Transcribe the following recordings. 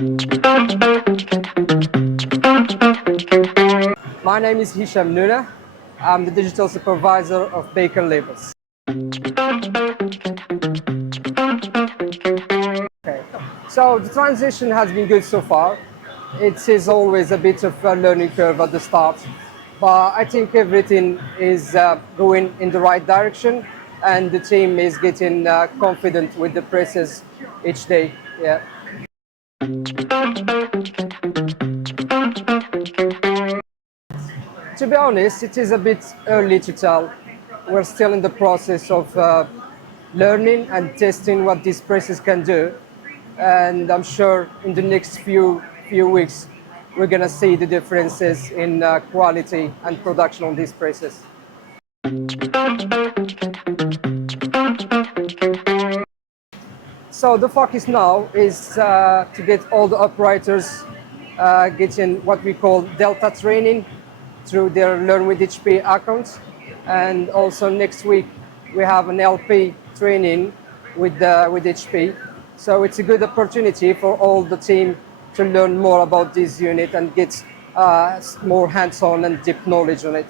My name is Hicham Nouna. I'm the Digital Supervisor of Baker Labels. Okay. So the transition has been good so far. It is always a bit of a learning curve at the start, but I think everything is going in the right direction, and the team is getting confident with the presses each day. Yeah. To be honest, it is a bit early to tell. We're still in the process of learning and testing what these presses can do. And I'm sure in the next few weeks, we're going to see the differences in quality and production on these presses. So the focus now is to get all the operators getting what we call Delta training through their Learn with HP account. And also next week, we have an LP training with HP. So it's a good opportunity for all the team to learn more about this unit and get more hands-on and deep knowledge on it.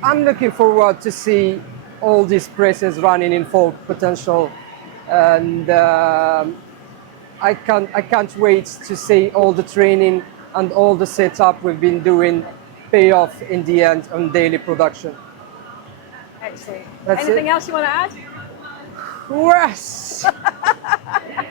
I'm looking forward to see all these presses running in full potential, and I can't wait to see all the training and all the setup we've been doing pay off in the end on daily production. Excellent. That's Anything it. else you want to add? Yes.